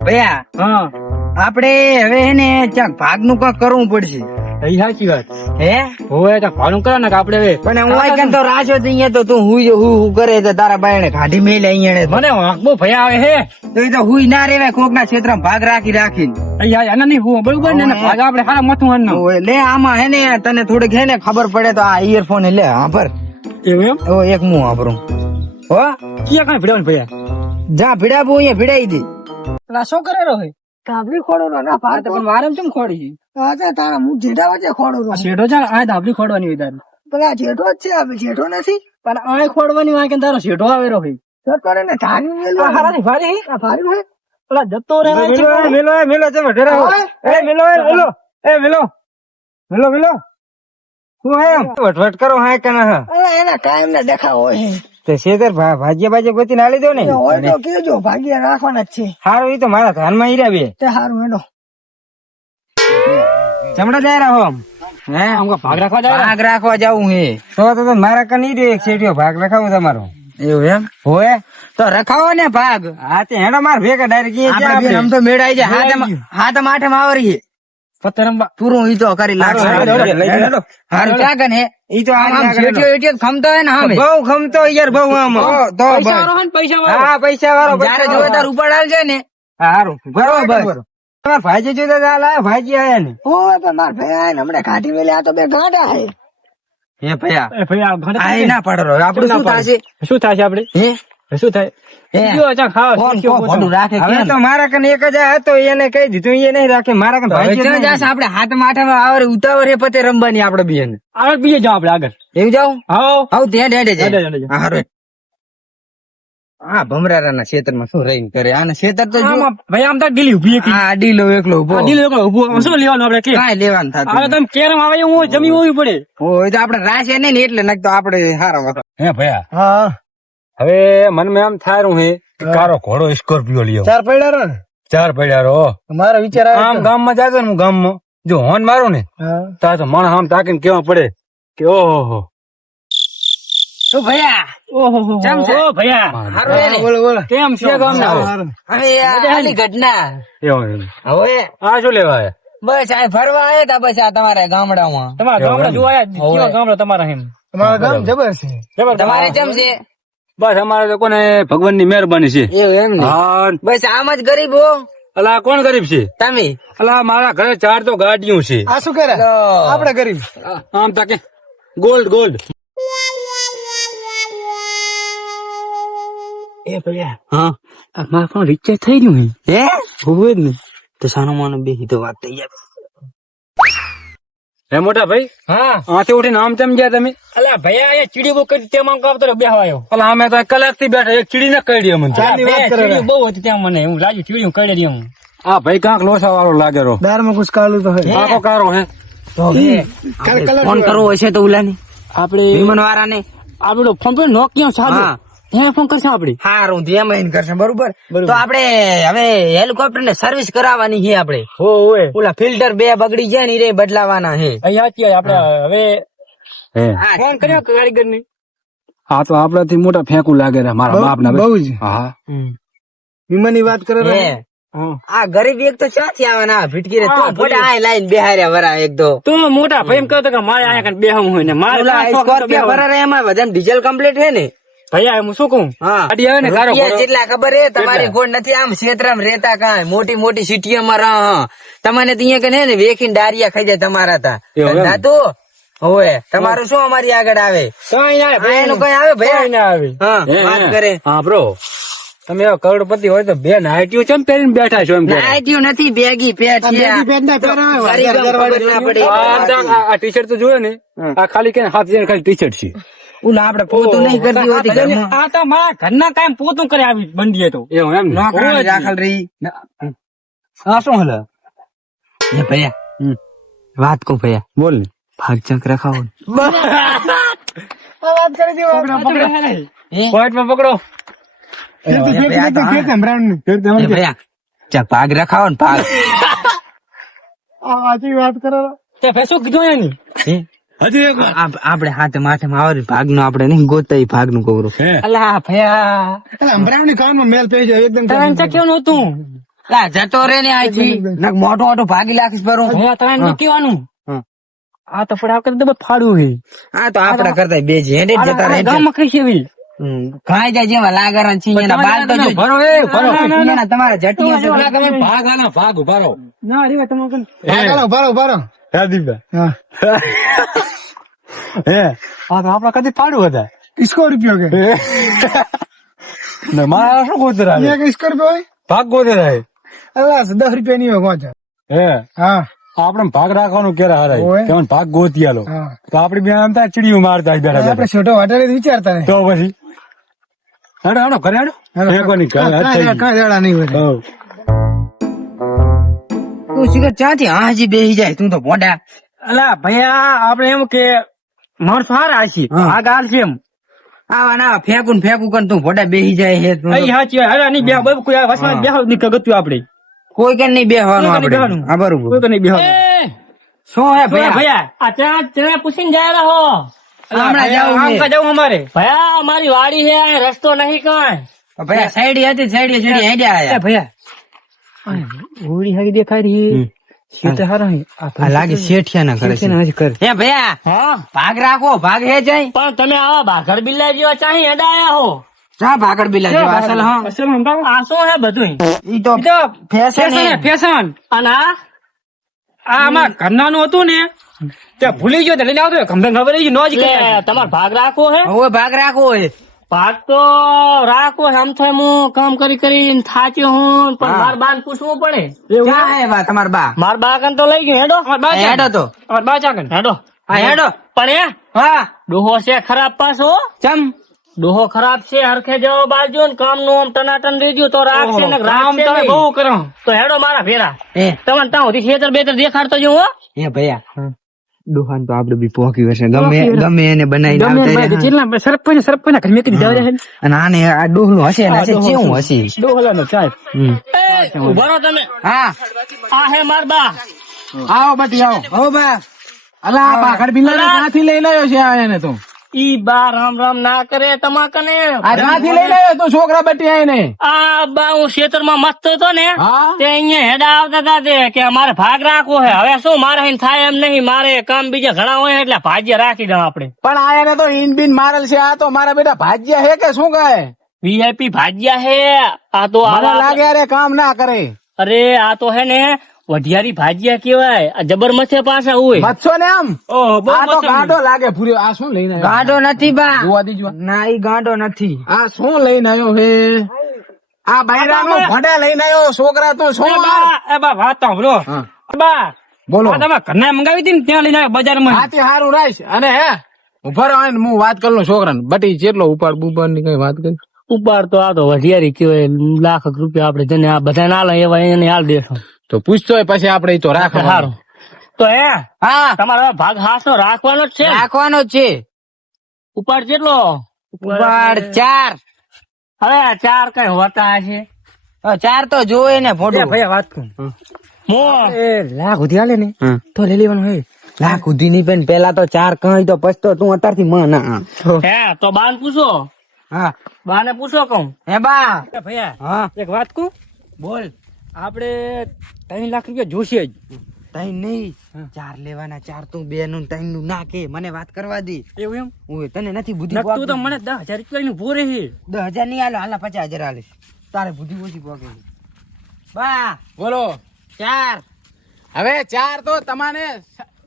ભૈયા હા આપડે હવે હે ને ક્યાંક ભાગ નું કાંક કરવું પડશે. એ સાચી વાત. હે હોય તો ભાડું કરો ને કે આપડે હવે પણ હું આ કેમ તો રાજો તો અહીંયા તો તું હું કરે તો તારા બાયણે કાઢી મેલે અહીંયા મને બહુ ભયા આવે હે. તો એ તો હુઈ ના રેવાય કોક ના ક્ષેત્રમાં ભાગ રાખીને આના નહીં હું બરોબર ને ભાગ આપડે સારા મથું અન્ન ઓય લે આમાં હે ને તને થોડીક હે ને ખબર પડે તો આ ઇયરફોન લે વાપર. એવું એમ ઓ એક મું વાપરું હો ક્યાં કઈ ભીડવાનું ભયા જા ભીડાબુ અહીંયા ભીડાઈ દે. પેલા શું કરેલો હે કાબલી ખોડો ના આ તો પણ મારે કેમ ખોડી પાછા તારા હું જેઠા વચ્ચે ખોડો શેઠો છે આ ધાબલી ખોડવાની હોય તારે પેલા જેઠો જ છે હવે જેઠો નથી પણ આ ખોડવાની હોય કે તારો શેઠો આવેલો હોય તો કરે ને ધાની મેલો હારાની ભારી આ ભારી ભાઈ પેલા જતો રે મેલો તમે ઢેરા એ મેલો શું હે વટવટ કરો હા કે ના એના ટાઈમ ને દેખાવો હોય તો શેતર ભાગ્ય બાજે ગોતી ના લીધો ને હોય તો કેજો ભાગ્ય રાખવાના જ છે. સારું એ તો મારા ધ્યાનમાં હીરા બે તે સારું હેડો ચમડા જાય રહો હે ભાગ રાખવા જાય ભાગ રાખવા જાવું હે તો મારા કન ઈ એક શેઠિયો ભાગ રખાવું તમારો એવું એમ હોય તો રખાવો ને ભાગ હા તે હેડો માર ભેગા ડાયરેક્ટ આમ તો મેળાઈ જાય હાથમ આઠમ આવરી પત્તરંબા પૂરું ઈ તો કરી લાગશે હારું ક્યાં હે ઈ તો આમ શેઠિયો ખમતો હે ને હા બહુ ખમતો યાર બહુ આમ તો હા પૈસા વાળો જ્યારે જોવે તાર ઉપર આલ જાય ને હારું બરોબર તમાર ભાજી જોતા ચાલ ભાજી આયા ને ઓ તો માર ભાઈ આયા ને હમણાં કાઢી મેલે આ તો બે ગાંડા હે હે ભૈયા આ ના પાડો આપણું શું થાશે આપડે હે શું થાય હવે તો મારા કને એક જ હતો એને કહી દીધું એ નહીં રાખે મારા કને ભાઈ આપડે હાથ માથામાં આવે ઉતાવળ હે પતે રમવાની આપડે બીજે આગળ બીજે જાવ આપડે આગળ એવું જાવ હાવ ત્યાં ડેડે જાય હા ભમરાના ક્ષેત્રમાં શું રહીને કરે આના ક્ષેત્ર તો ભાઈ આમ તો ડીલી ઉભી હા ડીલો એકલો ઉભો શું લેવાનું આપડે કાંઈ લેવાનું થતું હવે તમે કેરમ આવે એવું જમી હોવી પડે હોય તો આપડે રાશે નહીં ને એટલે નક તો આપડે સારા હે ભયા હા હવે મનમાં એમ થારું હે કારો ઘોડો સ્કોર્પિયો લ્યો ચાર પડ્યા ને ચાર પડ્યા રો મારો વિચાર આમ ગામમાં જાતો ને હું ગામમાં જો હોન મારું ને તો મણ આમ તાકીને કેવા પડે કે ઓહો શું ભૈયા ઓહો ભૈયા બોલો બોલો કેમ છે ગામના હવે આની ઘટના એવું હવે આ શું લેવા આયા? બસ આ ફરવા આવ્યા તા બસ આ તમારા ગામડામાં તમારા ગામડા જોયા કેવા ગામડા તમારા એમ તમારા ગામ જબર છે તમારે કેમ છે બસ અમારે તો કોને ભગવાન ની મહેરબાની છે એવું એમ ને હા બસ આમ જ ગરીબ હો અલા કોણ ગરીબ છે તમે અલા મારા ઘરે ચાર તો ગાડીઓ છે આ શું કરે આપડે ગરીબ આમ તાકે ગોલ્ડ એ ભૈયા હા મારા ફોન રિચાર્જ થઈ ગયું હે હોય જ ને તો સાનો માનો બેહી તો વાત થઈ જાય હે મોટા ભાઈ હા આથી ઉઠીને આમ તેમ ગયા તમે અલા ભૈયા એ ચીડી બહુ કરી તેમ આમ કાપતો બેહવા આવ્યો અલા અમે તો કલાક થી બેઠા એક ચીડી ને કહી દે મને ચીડી બહુ હતી ત્યાં મને એવું લાગ્યું ચીડી કરી દે હું આ ભાઈ કાંક લોસા વાળો લાગે રો દાર માં કુછ કાલું તો હે કાકો કારો હે ફોન કરવો હશે તો ઉલાની આપડે વિમાન વાળાને આપડે ફોન પર નોકિયા ચાલુ ત્યાં ફોન કરશે આપડે હારું ધ્યાન કરશે બરોબર તો આપડે હવે હેલિકોપ્ટર ને સર્વિસ કરાવવાની છે આપડે હોય ઓલા ફિલ્ટર બે બગડી ગયા ને રે બદલાવાના છે અહીંયા આપડે હવે હે ફોન કર્યો કારીગર ને આ તો આપડાથી મોટા ફેંકું લાગે રે મારા બાપ ના બહુ જ હા વિમાન ની વાત કરે આ ગરીબ એક તો ક્યાંથી આવવાના ભીટકી રે તું ફોટે આ લાઈન બેહાર્યા વરા એક તો તું મોટા ભાઈ એમ કહો કે મારે અહીંયા કઈ બેહવું હોય ને મારે સ્કોર્પિયો વરા એમાં બધા ડીઝલ કમ્પ્લીટ છે ને ભૈયા હું શું કહું ગાડી આવે ને કારો જેટલા ખબર હે તમારી ગોળ નથી આમ ક્ષેત્રમાં રહેતા કાંઈ મોટી મોટી સિટીઓમાં રહ તમને ત્યાં કે ને વેખીને ડારિયા ખાઈ જાય તમારા તા તો હોય તમારું શું અમારી આગળ આવે એનું કઈ આવે ભાઈ વાત કરે હા બ્રો તમે કરોડપતિ હોય તો બે નાઇટીઓ ચમ પહેરીને બેઠા છો એમ નાઇટીઓ નથી બેગી પેટ છે આ ટી શર્ટ તો જોયો ને આ ખાલી કે હાથ જઈને ખાલી ટી શર્ટ છે ઓલા આપડે પોતું નહીં કરતી હોતી આ તો મારા ઘરના કામ પોતું કરે આવી બંડીએ તો એવું એમ નોકરાણી રાખલ રહી આ શું હલે એ ભૈયા વાત કહું ભૈયા બોલ ને ભાગ ચંક રખાવો વાત કરી દો પોઈન્ટ માં પકડો ભૈયા ચક ભાગ રખાવો ને ભાગ વાત કરો શું કીધું એની હજી એક આપડે હાથે માથે આવે ભાગ નું આપડે નહીં ગોતા ભાગ નું કવરું અલા ભૈયા અમરાવની કાન માં મેલ પે જાય એકદમ કેવું નતું લા જતો રે ને આથી નક મોટો મોટો ભાગી લાખીશ પર હું. હવે તમે એમ કેવાનું હા. આ તો પણ આપણે તો ફાડવું છે હા તો આપડા કરતા બે હેડે જ જતા રહે. ગામમાં કઈ છે એવી? ખાઈ જાય જેવા લાગરા છે એના બાલ તો જો. ભરો એ ભરો એના તમારા જટીઓ જો. ભાગ આના ભાગ ઉભારો ના રે તમે કન હે દીપા હે આ તો આપડા કદી પાડું હતા इसको रुपये के ને મારા શું ગોતર આવે ये इसको रुपये होय? ભાગ ગોતર આવે अल्लाह से 10 रुपये नहीं होगा जा હે हाँ આપણે ભાગ રાખવાનું ક્યારે હારાય ઓય. કેમ ભાગ ગોતી આલો हाँ તો આપડી બે આમ તા ચીડિયું મારતા બેઠા આપણે બેઠા છોટો વાટાડે વિચારતા નહીં તો પછી હેડો હેડો ઘરે હેડો એ કોની ઘરે હાથ થઈ ગઈ. કાંઈ દેડા નહીં હોય હોવ. તું શીખર ચાથી હાજી બેહી જાય તું તો ભોંડા. અલા ભૈયા આપણે એમ કે માણસો હારા છે હા. આ ગાલ છે એમ આવા ના ફેંકું ને ફેંકું કર તું ભોંડા બેહી જાય હે તું. અહીં સાચી વાત. અરે નહીં બે બહુ કોઈ આ વસમાં હા. બેહો નહીં કગત્યું આપણે કોઈ કે નહીં બેહવાનું કોઈ કે નહીં આપણે. બેહવાનું. હા બરોબર. કોઈ તો નહીં બેહો શું હે ભૈયા? ભૈયા આ ચણા પૂછીને જાય રહો હમણાં જાવું આમ છે. કા જાવું અમારે ભૈયા અમારી વાડી છે આ રસ્તો નહીં કાંઈ ભૈયા સાઈડી હતી સાઈડી ચડી હેડ્યા આયા. ભૈયા હોળી હારી દેખાય રહી શેઠ હારા હે. આ લાગે શેઠિયા ના કરે છે. હે ભૈયા હા ભાગ રાખો ભાગ હે જાય. પણ તમે આવા ભાગર બિલ્લા જેવા ચાહી હેડાયા હો જા ભાગડ બિલા જેવા અસલ હા. આ શું હે બધું ઈ તો ફેશન હે. ફેશન અને આ આમાં ઘરનાનું હતું ને તે ભૂલી ગયો લઈને આવતો ખબર ખબર નો જ તમારે ભાગ રાખવો હે હવે ભાગ રાખો હે. ભાગ તો રાખવો હે આમ થાય હું કામ કરી કરીને થાચ્યો હું પણ હા. માર બાન પૂછવું પડે ક્યાં હે બા તમાર બા? માર બા કન તો લઈ ગયો હેડો હેડો તો. બા ચાકન હેડો હા હેડો. પણ એ હા ડોહો છે ખરાબ પાછો ચમ ડોહો ખરાબ છે હરખે જવો બાજુ ને કામ નું આમ ટનાટન રેજો તો રાખશે ને કામ તમે બહુ કરો તો હેડો મારા ભેરા એ તમને ત્યાં સુધી ખેતર બેતર દેખાડતો જો હો એ ભૈયા દુકાન તો આપડે બી પોકી હશે ગમે એને બનાવીને આવતા રહે. સરપંચ ઘર મેં કીધું અને આને આ ડોહલું હશે ને હશે કેવું હશે. ડોહલાનો ચાય હમ. ઉભા રહો તમે હા આ હે માર બા આવો બટી આવો હો બા. અલા આ ભાખડ બિલ્લા ક્યાંથી લઈને આવ્યો છે આ એને તો ઈ બા રામ રામ ના કરે તમા કને આ ક્યાંથી લઈને આવ્યો તું છોકરા બટી આઈને આ બા હું ખેતરમાં મસ્ત હતો ને હા તે અહીંયા હેડા આવતા હતા તે કે મારે ભાગ રાખવો હે હવે શું મારે અહીં થાય એમ નહીં મારે કામ બીજા ઘણા હોય એટલે ભાગ્ય રાખી દઉં આપણે પણ આ એને તો ઈન બીન મારેલ છે આ તો મારા બેટા ભાજ્યા હે કે શું કહે વીઆઈપી ભાગ્યા હે આ તો મને આવા- લાગે અરે કામ ના કરે અરે આ તો હે ને વઢિયારી ભાજ્યા કેવાય આ જબર મથે પાછા હોય મચ્છો ને આમ ઓહો બહુ આ તો મથે. ગાંડો લાગે ફૂર્યો આ શું લઈને આવ્યો ગાંડો નથી બા. જોવા દીજો ના ઈ ગાંડો નથી. આ શું લઈને આવ્યો હે આ બૈરાનો ભડા લઈને આવ્યો છોકરા તો શું એ બા વાત સાંભળો હા. બા બોલો આ તમે ઘરના મંગાવી હતી ને ત્યાં લઈને આવ્યા બજારમાં હાથી હારું રાઈશ અને હે ઉભા રહો ને હું વાત કરું છોકરાને બટી જેટલો ઉપાડ બુપાડ ની કઈ વાત કરી ઉપર તો આ તો વઢિયારી કેવાય લાખ રૂપિયા આપણે જેને આ બધા ના લે એવા એને હાલ દેશો તો પૂછતો હોય પછી આપડે ઈ તો રાખવાનું સારું તો હે હા તમારો ભાગ હાસો રાખવાનો જ છે રાખવાનો જ છે. ઉપર કેટલો ઉપાડ 4. હવે આ ચાર કઈ હોતા હશે 4 તો જોવે ને ફોટો. વાત કરું હું લાખ સુધી હાલે ને તો લઈ લેવાનું હે. લાખ સુધી ની પણ પેલા તો 4 કઈ તો પછતો તું અત્યારથી મન. હે તો બાન પૂછો હા બાને પૂછો કહું હે બા. ભૈયા હા એક વાત કહું બોલ. આપડે 3 લાખ રૂપિયા જોશે જ તઈ નહીં 4 લેવાના. 4 તું 2 નું 3 નું ના કે મને વાત કરવા દે. એવું એમ ઓય તને નથી બુદ્ધિ નકતું તો મને 10,000 રૂપિયા નું ભોરે છે 10,000 નહીં હાલો હાલા 50,000 હાલીશ. તારે બુદ્ધિ ઓછી પોકે. બા બોલો 4. હવે 4 તો તમારે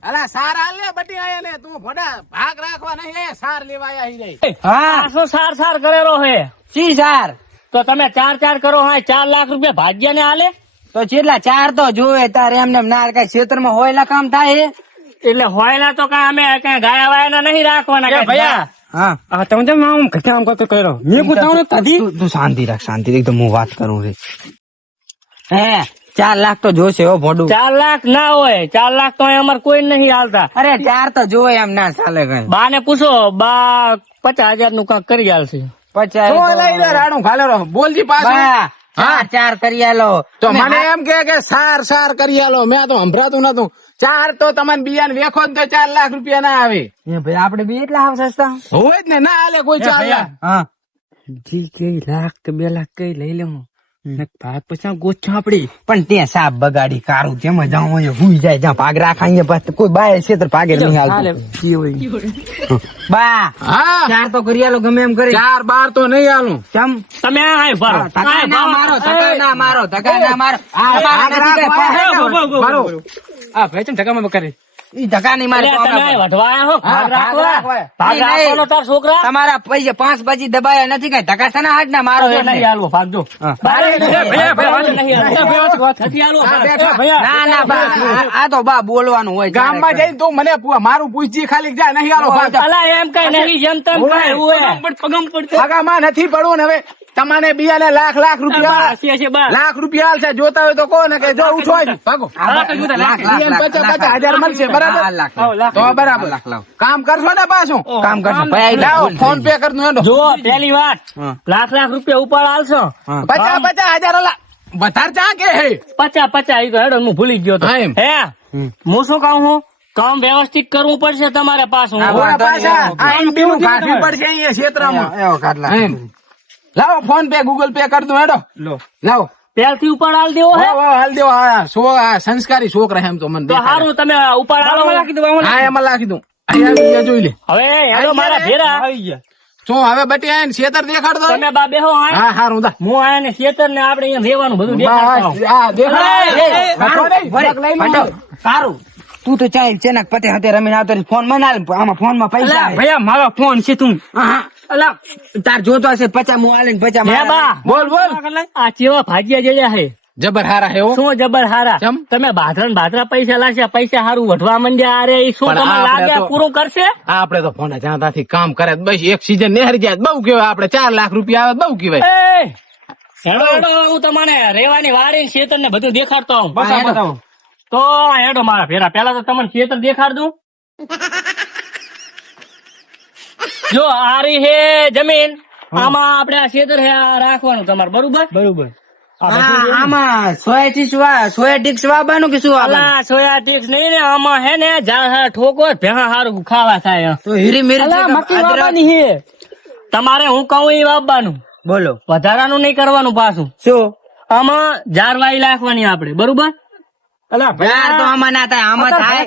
અલા સાર હાલ ને બટી આયા ને તું ભડા ભાગ રાખવા નહીં એ સાર લેવા આયા હી રે હા આ શું સાર સાર કરેલો હે સી 4 તો તમે 4 કરો હા 4 લાખ રૂપિયા ભાગ્યા ને હાલે તો કેટલા 4 તો જોવે તારે એમને એમ ના કઈ ક્ષેત્રમાં હોયલા કામ થાય હે? એટલે હોયલા તો કઈ અમે કઈ ગાયા વાયા નહીં રાખવાના એ ભૈયા હા આ તમે જેમ આમ ઘટા આમ કરતો કર્યો મેં પૂછાવ કદી તું શાંતિ રાખ શાંતિ રાખ. તો હું વાત કરું રે. હે 4 લાખ તો જોશે હો ભોડું. 4 લાખ ના હોય 4 લાખ તો અમારે કોઈ નહીં હાલતા અરે 4 તો જોવે એમ ના ચાલે કઈ. બા ને પૂછો બા 50,000 નું કાંક કરી આલશે 50 શું લઈ લે રાડું ખાલે રહો બોલજી પાછો બા 4 કરી આલો. તો મને એમ કે સાર કરી આલો મેં તો સંભળાતું નતું 4 તો તમને બિયાન વેખો ને તો 4 લાખ રૂપિયા ના આવે એ ભાઈ આપણે બી એટલા આવ સસ્તા. હોય જ ને ના હાલે કોઈ 4 લાખ હા જી કે લાખ કે 2 લાખ કઈ લઈ લેવું ભાગ પછી ગોચ્છા આપડી પણ ત્યાં સાપ બગાડી કારું તેમાં જાઉં હોય હુઈ જાય જ્યાં ભાગ રાખાય પછી કોઈ બાય છે તો ભાગે નહીં આવતું બા હા ચાર તો કરી આલો ગમે એમ કરી 4 12 તો નહીં આલું ચમ તમે આય ભરો ધક્કા ના મારો ધક્કા ના મારો ધક્કા ના મારો મારો આ ભાઈ તમે ધક્કામાં કરે ઈ ધક્કા નહીં મારે તમે વઢવાયા હો ભાગ રાખો ભાગ નહીં, રાખવાનો તાર છોકરા તમારા પૈસા 5 પછી દબાયા નથી કઈ ધક્કા સના હાથ ના મારો નહીં હાલવો ભાગજો ના ના બા આ તો બા બોલવાનું હોય ગામમાં જઈને તું મને મારું પૂછજી ખાલી જા નહીં આલો અલા એમ કઈ નહીં જેમ તેમ કઈ પગમ પડશે ભાગામાં નથી પડવું ને હવે તમારે બિયાને લાખ રૂપિયા લાખ રૂપિયા હાલશે જોતા હોય તો કોને કે જો ઉઠો ભાગો બિયાને 50,000 મળશે બરાબર તો બરાબર કામ કરશો ને પાછું કામ કરશો લાવો ફોન પે કર દો જો પેલી વાત લાખ રૂપિયા ઉપાડ આલશો 50,000 વધારે ચા કે હે 50 ઈ તો હેડો હું ભૂલી ગયો તો હા એમ. હે હું શું કહું હું કામ વ્યવસ્થિત કરવું પડશે તમારે પાછું આમ બીનું કાઢવું પડશે અહીંયા ક્ષેત્રમાં એવો કાઢલા એમ. લાવો ફોન પે ગૂગલ પે કર દો હેડો લાવો પેલથી ઉપાડ આલ દેવો હે હાલ દેવો આ સંસ્કારી છોકરા એમ તો મને તો દેખાય. હારું તમે ઉપાડ આલો હા એમાં લાખી દઉં અહીંયા બીજા જોઈ લે હવે હેડો મારા ભેરા શું હવે બટી આયા ને છેતર દેખાડ દો તમે બા બેહો આય હા હારું દા હું આયા ને ખેતર ને આપણે અહીંયા રહેવાનું બધું દેખાડતા આવું. હા દેખાડ સારું તું તો ચાલ ચેનક પતે હાથે રમીને આવતો ફોન માં ના આમાં ફોન માં પૈસા અલા, ભૈયા મારો ફોન છે તું અલા તાર જોતો હશે 50 હું આલે 50 હે બા બોલ બોલ આ ચેવા ભાજ્યા જેલા હે જબર હારા હે હો શું જબર હારા ચમ? તમે ભાદરા પૈસા લાગ્યા પૈસા હારું વઢવા માંડ્યા અરે ઈ શું પણ તમે આપણે લાગ્યા તો- પૂરું કરશે આપડે તો ફોન જાણતાથી કામ કરે બસ એક સીઝન નેહરી જાય બહુ કેવાય આપડે 4 લાખ રૂપિયા આવે બહુ કેવાય એ હેડો હેડો હું તમને રેવાની વાડી ખેતર ને બધું દેખાડતો આવું તો હેડો મારા ફેરા પેલા તો તમને ખેતર દેખાડ દઉં જો આરી હે જમીન આમાં આપણે આ ખેતર હે આ રાખવાનું તમારે બરોબર બરોબર આમાં સોયાટીક્સ વાવવાનું કે શું વાવવાનું અલા સોયા ટીક્સ નહીં ને આમાં હે ને જા ઠોકો ભેહા હારું ખાવા થાય તો હીરી મિરી હે તમારે હું કહું એ વાવવાનું બોલો વધારાનું નહીં કરવાનું પાછું શું આમાં જારવાઈ નાખવાની આપણે બરોબર યાર તો આમાં ના થાય આમાં થાય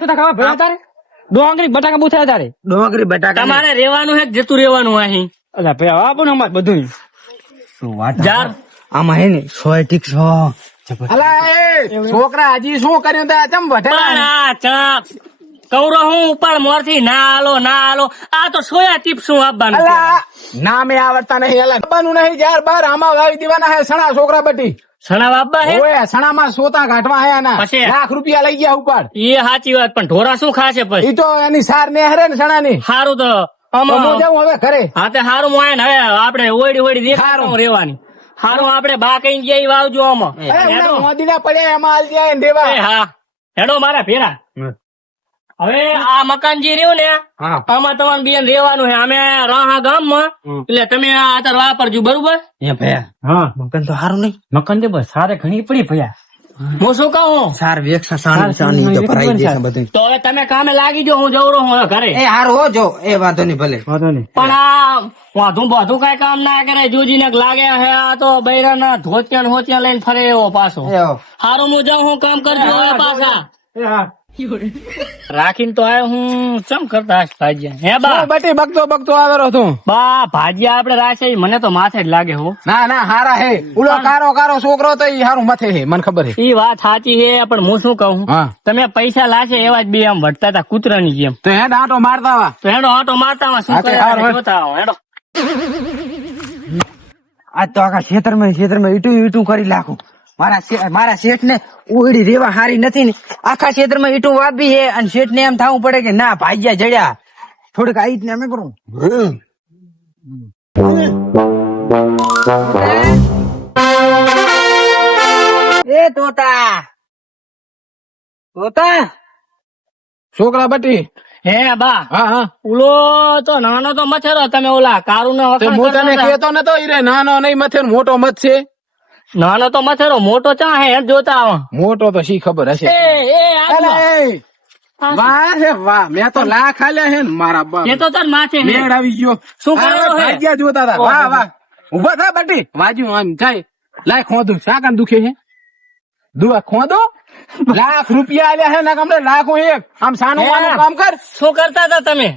ડોંગરી બટાકા બહુ થાય તારે ડોંગરી બટાકા તમારે રેવાનું હે કે જતું રેવાનું અહીં બધું જાર આમાં હે ને સોયાટીક્સ અલા એ છોકરા હજી શું કર્યું તા ચમ પણ વધે આ ચા કૌરો હું ઉપર મોર થી ના આલો આ તો સોયા ટીપ શું આપવાનું છે? અલા નામે આવડતા નહીં અલા બનવું નહીં યાર બાર આમાં વાવી દેવાના હે સણા છોકરા બટી સણા વાપવા હે ઓય સણામાં સોતા કાઢવા આયા ના પછી? લાખ રૂપિયા લઈ ગયા ઉપર એ સાચી વાત પણ ઢોરા શું ખાશે પછી ઈ તો એની સાર ને હરે ને સણાની સારું તો તો હું આમાં જાઉં હવે ઘરે હા તે સારું મોય ને હવે આપણે ઓડી દેખાડું રેવાની સારું આપણે બા કઈ ગયા ઈ વાવજો આમાં મોદીના પડ્યા એમાં હાલ જાય ને દેવા એ હા હેડો મારા ફેરા હવે આ મકાન જે રહ્યું ને હા આમાં તમારે બેન રહેવાનું છે અમે રાહા ગામમાં એટલે તમે આ અત્યારે વાપરજો બરોબર એ ભયા હા મકાન તો સારું નહીં મકાન તો બસ સારે ઘણી પડી ભયા હું શું કહું સાર વેક્ષા સાણી તો ભરાઈ જશે બધું તો હવે તમે કામે લાગી જો હું જવરો હું હવે ઘરે એ હારું હો જો એ વાંધો નહીં ભલે પણ આ વાંધું બધું કઈ કામ ના કરે જોજીને લાગે હે આ તો બૈરાના ધોતિયા હોતિયા લઈને ફરે એવો પાછો એવો હારું હું જાઉં હું કામ કરજો હવે પાછા રાખીને તો આયો હું ચમ કરતા હશ ભાજ્યા હે બા બટી બગતો આવેલો તું બા ભાજ્યા આપડે રાખે મને તો માથે જ લાગે હો ના હારા હે ઉલો કારો છોકરો તો ઈ હારું મથે હે મને ખબર હે ઈ વાત સાચી છે પણ હું શું કહું હા તમે પૈસા લાશે એવા જ બે આમ વટતા હતા કૂતરાની જેમ તો હેડ આટો મારતા વા તો હેડો આટો મારતા માં શું હા, તે કરે હારું. જોતા આવો હેડો આજ તો આખા ખેતરમાં ઈટું કરી નાખું મારા શેઠ ને ઉડી રેવા હારી નથી ને આખા ખેતરમાં ઈટું વાપી હે અને શેઠ ને એમ થવું પડે કે ના ભાગ્યા જડ્યા થોડીક આઈ ને અમે કરું એ તોતા છોકરા બટી હે બા હા ઓલો તો નાનો તો મચ્છરો તમે ઓલા કારું ને તે હું તને કેતો નતો ઈ રે નાનો નહીં મથે ને મોટો મત છે નાનો તો મચ્છરો મોટો ચા હે એમ જોતા આવો મોટો તો શી ખબર હશે આ વાહ હે વાહ મેં તો લાખ આલ્યા હે ને મારા બાપ એ તો તાર માથે હે. મેળ આવી ગયો શું કરેલો હે? ભાગ્યા જોતા હતા વાહ ઉભા થા બટી વાજ્યું આમ જાય લાય ખોદું શાકન દુખે છે દુઆ ખોદો લાખ રૂપિયા આલ્યા છે ને કમરે લાખો એક આમ સાનું માનું કામ કર શું કરતા હતા તમે?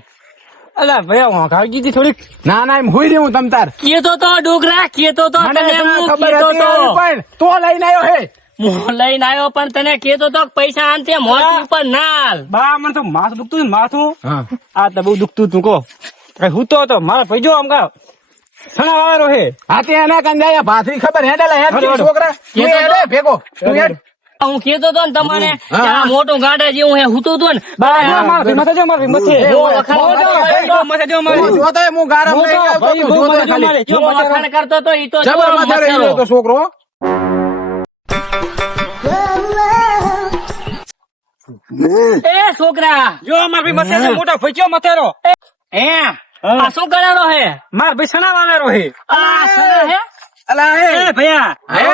અલા ભયા હું ખાઈ ગઈ થોડીક. ના ના એમ હોઈ રહ્યું તમ તાર કીધો તો ડોગરા, કીધો તો મને તને તો હું ખબર કીધો હતી તો. પણ તો લઈને આવ્યો હે હું લઈને આવ્યો પણ તને કીધો તો કે પૈસા આનતે મોઢું ઉપર ના હાલ. બા મને તો માથું દુખતું હતું ને માથું. હા આ તો બહુ દુખતું હતું કો. હું તો હતો મારા પૈજો આમ કા સણા વાળો હે. હા તે એના કંજાયા ભાથરી ખબર હેડેલા હેડ હેડ, હેડ. છોકરા તું હેડે ભેગો તું હેડ હું કીધો તો ને તમને હા, કે આ હા. મોટું ગાડા જેવું હે હુતું હતું ને મારા માથે જો મારી મથે. જો વખાણ બહુ કરતો ભાઈ, તો, મથે જો હું મારી. જોતો હું ગારમ હું તો લઈને આવતો ભાઈ, તું બહુ જોતો મથે જો ખાલી. મારી. જો વખાણ કરતો તો ઈ તો જો જબર માથે રહી મથેરો. ગયો તો છોકરો એ છોકરા જો મારી મથે છે મોટો ભઈજો મથેરો. હે આ શું કરેલો હે? માર ભાઈ સણા વાળો હે. આ સણા હે? અલા હે એ ભયા હે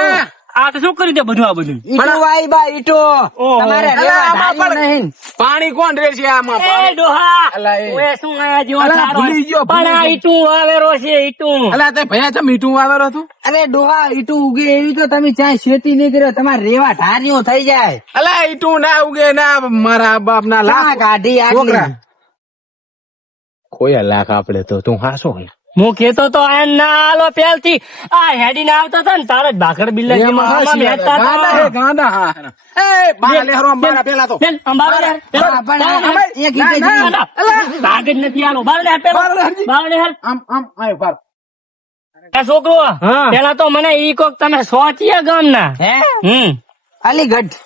આ તો શું કરી દે બધું આ બધું. ઈટો વાઈ બા ઈટો ઓહો. તમારે અલા, રેવા આમાં ધાર્યું પણ- નહીં. પાણી કોણ રે છે આમાં એ પાણી? ડોહા અલા, એ. ઓએ શું આયા જેવો અલા, સારો ભૂલી ગયો, પણ આ ભૂલી ઈટું વાવેરો છે ઈટું. અલા તે ભયા છે મીઠું વાવેલો હતું અરે ડોહા ઈટું ઉગે એવી તો તમે ચાય શેતી નહીં કર્યો તમારે રેવા ધાર્યું થઈ જાય અલા ઈટું ના ઉગે ના મારા બાપ ના ક્યાં લાખ કાઢી છોકરા આટલી ખોયા લાખ આપડે તો તું હાસો હું કેતો તો આ ના આલો પહેલથી આ હેડીને આવતા હતા ને તારે જ ભાખડ બિલ્લા જેવા આમાં બેઠતા હતા. ગાંડા હા એ બા લેહરો મારા પેલા તો બેન, આમ બાર લે. હા, પણ ના, એક ઈટે ના, જીવી. ના. ભાગ જ નથી આલો બાર લે પેલો. બાર લે, હરજી. બાર લે, હેર. આમ આમ આયો બાર આ છોકરો હા. પેલા તો મને ઈ કોક તમે સોચીયા ગામના હે અલીગઢ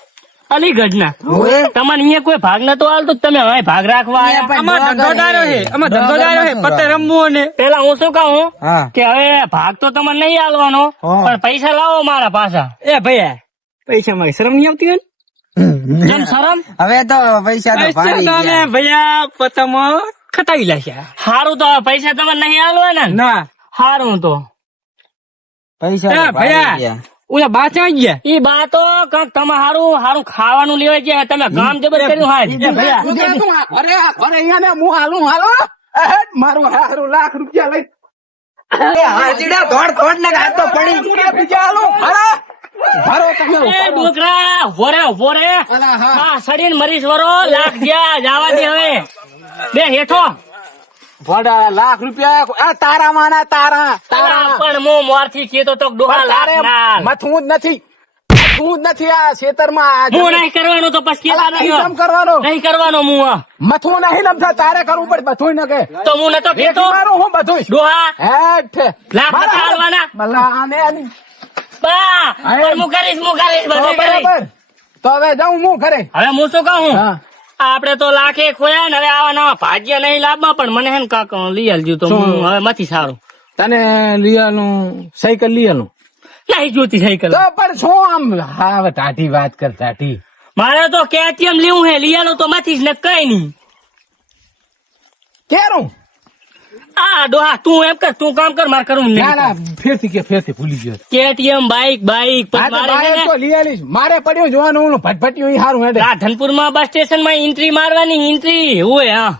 અલીગઢ ના ઓએ. તમને અહીંયા કોઈ ભાગ નતો આલતો તમે હવે ભાગ રાખવા અહીંયા આયા. પણ આમાં ધંધો ડાયો હે. આમાં ધંધો ડાયો હે. પત્તે રમવું ને. પેલા હું શું કહું હા કે હવે ભાગ તો તમને નહીં આલવાનો હા. પણ પૈસા લાવો મારા પાછા. એ ભયા પૈસા માં શરમ નહીં આવતી હોય ને? જેમ શરમ હવે તો પૈસા તો પૈસા ભારી તો અમે ગયા. ભયા પતંગ ખટાવી લાગ્યા. હારું તો હવે પૈસા તમને નહીં આલવાના ને ના હારું તો પૈસા એ તો ભારી ભયા ગયા. ઓલા બાચા આવી ગયા. ઈ બા તો કાંક તમે હારું ખાવાનું લેવા ગયા તમે કામ જબર કર્યું હાજ. એ ભયા તું જા તું અરે અરે અહીંયા ને હું હાલું હાલો એ મારું હારું લાખ રૂપિયા લઈ એ હાજીડા ધોડ ધોડ ને આ તો પડી બીજા હાલું હાલો હારો તમે એ ડોકરા ભોરે ભોરે અલા હા હા સડીને મરીશ વરો લાખ ગયા જવા દે હવે બે હેઠો ભડા લાખ રૂપિયા આ તારા માના તારા તારા પણ હું મોરથી કીધો તો ડોહા લાખ ના મથું જ નથી મથું જ નથી આ ખેતરમાં હું નહીં કરવાનું તો પછી અલા, કેતા નહીં નહીં કામ કરવાનો નહીં કરવાનો હું આ. મથું નહીં લમતા તારે કરવું પડે બધું ન કે તો હું નતો કેતો મારું હું બધું ડોહા હેઠ લાખ નથી હાલવાના. મલ્લા આને આની. બા પણ હું કરીશ તો બધું કરીશ. બરાબર તો હવે જાઉં હું ઘરે હવે હું શું કહું હા આપડે તો લાખે ખોયા ને હવે આવા નવા ભાગ્ય નહીં લાભમાં પણ મને હે ને કાક લઈ આલજો તો શું? હું હવે મથી સારું તને લીયાનું સાયકલ લીયાનું નહીં જોતી સાયકલ તો પણ શું આમ હા હવે ટાઢી વાત કર ટાઢી મારે તો કેટીએમ લેવું હે લઈ આલો તો મથી જ ને કઈ નહીં. કેરું આ ડોહા તું એમ કર તું કામ કર મારે કરવું ના ના નહીં. ફેરથી ભૂલી ગયો કેટીએમ બાઈક બાઈક હા, તો બાઈક તો લઈ આલીશ. મારે પડ્યું જોવાનું ઓલું ભટભટિયું ઈ હારું હેડે રાધનપુર માં બસ સ્ટેશન માં એન્ટ્રી મારવાની એન્ટ્રી હોય હા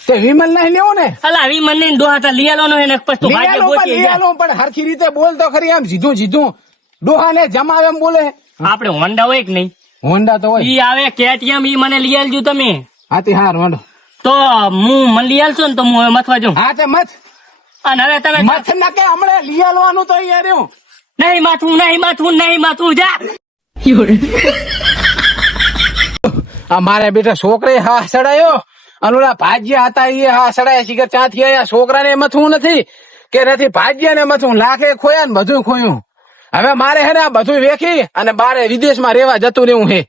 તે વિમલ નહીં લેવું ને અલા આવી મને ડોહા તા લઈ આલો ને પછી તો ભાગ્ય લઈ ગોતી જાય. આલું પણ હરખી રીતે બોલ તો ખરી આમ સીધું ડોહા ને જમાવે એમ બોલે આપડે હોન્ડા હોય કે નહીં હોન્ડા તો હોય ઈ આવે કેટીએમ ઈ મને લઈ આલજો તમે હાથી હાર હોન્ડો તો હું મને લઈ આલશો ને તો હું હવે મથવા જાઉં હા તે મત અને હવે તમે મત ના કે હમણાં લઈ આલવાનું તો અહીંયા રહ્યું નહીં માથું જા આ મારા બેટા છોકરે હા સડાયો અનુલા ભાજ્યા હતા એ હા સડાયા શિખર ત્યાંથી આયા છોકરાને મથવું નથી કે નથી ભાજ્યા ને મથવું લાખે ખોયા ને બધું ખોયું હવે મારે હે ને આ બધું વેખી અને બારે વિદેશમાં રેવા જતું રહેવું હે